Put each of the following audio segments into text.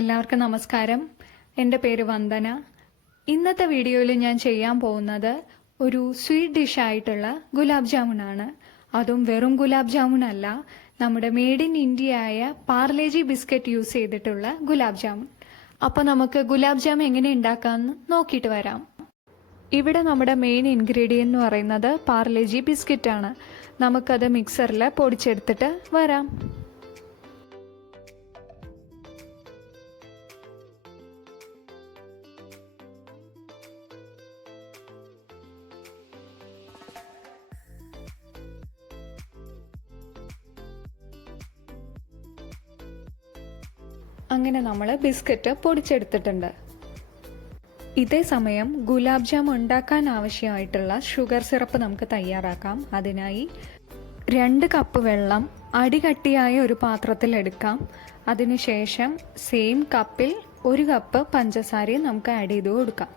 എല്ലാവർക്കും നമസ്കാരം. എൻ്റെ പേര് വന്ദന. ഇന്നത്തെ വീഡിയോയിൽ ഞാൻ ചെയ്യാൻ പോകുന്നത് ഒരു സ്വീറ്റ് ഡിഷായിട്ടുള്ള ഗുലാബ് ജാമുനാണ്. അതും വെറും ഗുലാബ് ജാമുൻ അല്ല, നമ്മുടെ മെയ്ഡ് ഇൻ ഇന്ത്യ ആയ പാർലേജി ബിസ്ക്കറ്റ് യൂസ് ചെയ്തിട്ടുള്ള ഗുലാബ് ജാമുൻ. അപ്പോൾ നമുക്ക് ഗുലാബ് ജാമുൻ എങ്ങനെ ഉണ്ടാക്കാമെന്ന് നോക്കിയിട്ട് വരാം. ഇവിടെ നമ്മുടെ മെയിൻ ഇൻഗ്രീഡിയൻ്റ് എന്ന് പറയുന്നത് പാർലേജി ബിസ്ക്കറ്റാണ്. നമുക്കത് മിക്സറിൽ പൊടിച്ചെടുത്തിട്ട് വരാം. അങ്ങനെ നമ്മൾ ബിസ്ക്കറ്റ് പൊടിച്ചെടുത്തിട്ടുണ്ട്. ഇതേ സമയം ഗുലാബ് ജാം ഉണ്ടാക്കാൻ ആവശ്യമായിട്ടുള്ള ഷുഗർ സിറപ്പ് നമുക്ക് തയ്യാറാക്കാം. അതിനായി 2 കപ്പ് വെള്ളം അടികട്ടിയായ ഒരു പാത്രത്തിൽ എടുക്കാം. അതിനുശേഷം സെയിം കപ്പിൽ 1 കപ്പ് പഞ്ചസാരയും നമുക്ക് ആഡ് ചെയ്ത് കൊടുക്കാം.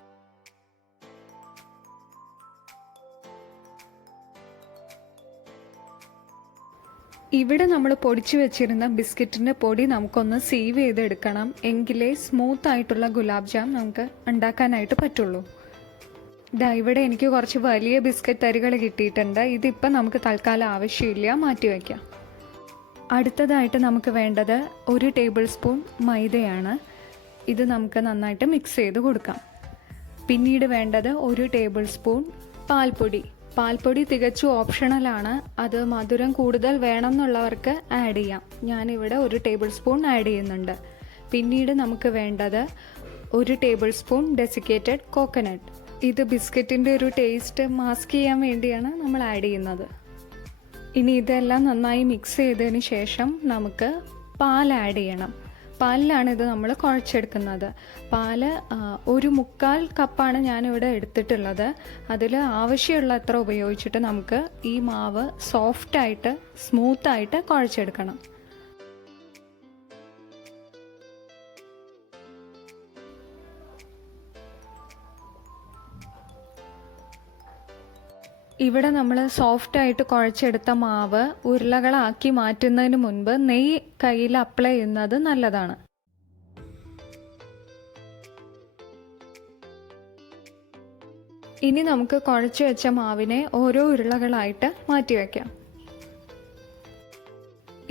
ഇവിടെ നമ്മൾ പൊടിച്ചു വെച്ചിരുന്ന ബിസ്ക്കറ്റിൻ്റെ പൊടി നമുക്കൊന്ന് സീവ് ചെയ്തെടുക്കണം. എങ്കിലേ സ്മൂത്ത് ആയിട്ടുള്ള ഗുലാബ് ജാം നമുക്ക് ഉണ്ടാക്കാനായിട്ട് പറ്റുള്ളൂ. ഇവിടെ എനിക്ക് കുറച്ച് വലിയ ബിസ്ക്കറ്റ് തരികൾ കിട്ടിയിട്ടുണ്ട്. ഇതിപ്പോൾ നമുക്ക് തൽക്കാലം ആവശ്യമില്ല, മാറ്റി വയ്ക്കാം. അടുത്തതായിട്ട് നമുക്ക് വേണ്ടത് 1 ടേബിൾ സ്പൂൺ മൈദയാണ്. ഇത് നമുക്ക് നന്നായിട്ട് മിക്സ് ചെയ്ത് കൊടുക്കാം. പിന്നീട് വേണ്ടത് 1 ടേബിൾ സ്പൂൺ പാൽപ്പൊടി. പാൽപ്പൊടി തികച്ചും ഓപ്ഷണലാണ്. അത് മധുരം കൂടുതൽ വേണം എന്നുള്ളവർക്ക് ആഡ് ചെയ്യാം. ഞാനിവിടെ 1 ടേബിൾ സ്പൂൺ ആഡ് ചെയ്യുന്നുണ്ട്. പിന്നീട് നമുക്ക് വേണ്ടത് 1 ടേബിൾ സ്പൂൺ ഡെസിക്കേറ്റഡ് കോക്കനട്ട്. ഇത് ബിസ്ക്കറ്റിൻ്റെ ഒരു ടേസ്റ്റ് മാസ്ക് ചെയ്യാൻ വേണ്ടിയാണ് നമ്മൾ ആഡ് ചെയ്യുന്നത്. ഇനി ഇതെല്ലാം നന്നായി മിക്സ് ചെയ്തതിന് ശേഷം നമുക്ക് പാൽ ആഡ് ചെയ്യണം. പാലിലാണ് ഇത് നമ്മൾ കുഴച്ചെടുക്കുന്നത്. പാല് 1/4 കപ്പാണ് ഞാനിവിടെ എടുത്തിട്ടുള്ളത്. അതിൽ ആവശ്യമുള്ള അത്ര ഉപയോഗിച്ചിട്ട് നമുക്ക് ഈ മാവ് സോഫ്റ്റായിട്ട് സ്മൂത്തായിട്ട് കുഴച്ചെടുക്കണം. ഇവിടെ നമ്മൾ സോഫ്റ്റായിട്ട് കുഴച്ചെടുത്ത മാവ് ഉരുളകളാക്കി മാറ്റുന്നതിന് മുൻപ് നെയ്യ് കയ്യിൽ അപ്ലൈ ചെയ്യുന്നത് നല്ലതാണ്. ഇനി നമുക്ക് കുഴച്ച് വെച്ച മാവിനെ ഓരോ ഉരുളകളായിട്ട് മാറ്റി വയ്ക്കാം.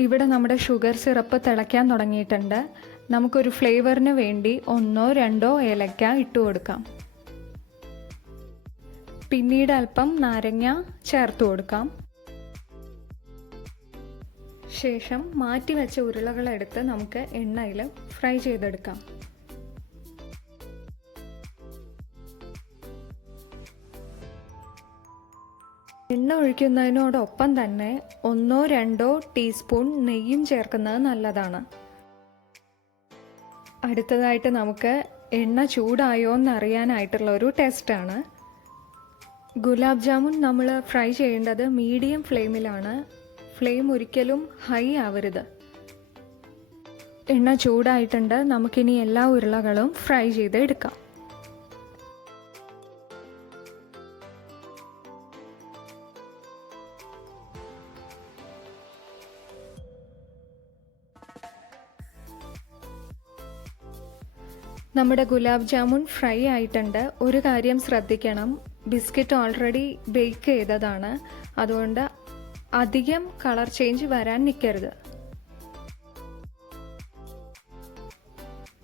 ഇവിടെ നമ്മുടെ ഷുഗർ സിറപ്പ് തിളയ്ക്കാൻ തുടങ്ങിയിട്ടുണ്ട്. നമുക്കൊരു ഫ്ലേവറിന് വേണ്ടി 1-2 ഏലക്ക ഇട്ട് കൊടുക്കാം. പിന്നീട് അല്പം നാരങ്ങ ചേർത്ത് കൊടുക്കാം. ശേഷം മാറ്റി വെച്ച ഉരുളകളെടുത്ത് നമുക്ക് എണ്ണയിൽ ഫ്രൈ ചെയ്തെടുക്കാം. എണ്ണ ഒഴിക്കുന്നതിനോടൊപ്പം തന്നെ 1-2 ടീസ്പൂൺ നെയ്യും ചേർക്കുന്നത് നല്ലതാണ്. അടുത്തതായിട്ട് നമുക്ക് എണ്ണ ചൂടായോ എന്നറിയാനായിട്ടുള്ള ഒരു ടെസ്റ്റാണ്. ഗുലാബ് ജാമുൻ നമ്മൾ ഫ്രൈ ചെയ്യേണ്ടത് മീഡിയം ഫ്ലെയിമിലാണ്. ഫ്ലെയിം ഒരിക്കലും ഹൈ ആവരുത്. എണ്ണ ചൂടായിട്ടുണ്ട്. നമുക്കിനി എല്ലാ ഉരുളകളും ഫ്രൈ ചെയ്ത് എടുക്കാം. നമ്മുടെ ഗുലാബ് ജാമുൻ ഫ്രൈ ആയിട്ടുണ്ട്. ഒരു കാര്യം ശ്രദ്ധിക്കണം, ബിസ്ക്കറ്റ് ഓൾറെഡി ബേക്ക് ചെയ്തതാണ്. അതുകൊണ്ട് അധികം കളർ ചേഞ്ച് വരാൻ നിൽക്കരുത്.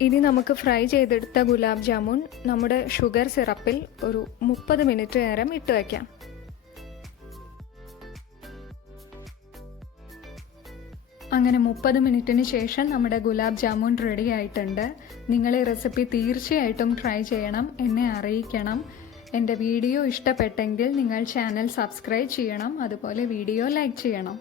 ഇനി നമുക്ക് ഫ്രൈ ചെയ്തെടുത്ത ഗുലാബ് ജാമുൻ നമ്മുടെ ഷുഗർ സിറപ്പിൽ ഒരു 30 മിനിറ്റ് നേരം ഇട്ട് വയ്ക്കാം. അങ്ങനെ 30 മിനിറ്റിന് ശേഷം നമ്മുടെ ഗുലാബ് ജാമുൻ റെഡി ആയിട്ടുണ്ട്. നിങ്ങൾ ഈ റെസിപ്പി തീർച്ചയായിട്ടും ട്രൈ ചെയ്യണം, എന്നെ അറിയിക്കണം. എൻ്റെ വീഡിയോ ഇഷ്ടപ്പെട്ടെങ്കിൽ നിങ്ങൾ ചാനൽ സബ്സ്ക്രൈബ് ചെയ്യണം, അതുപോലെ വീഡിയോ ലൈക്ക് ചെയ്യണം.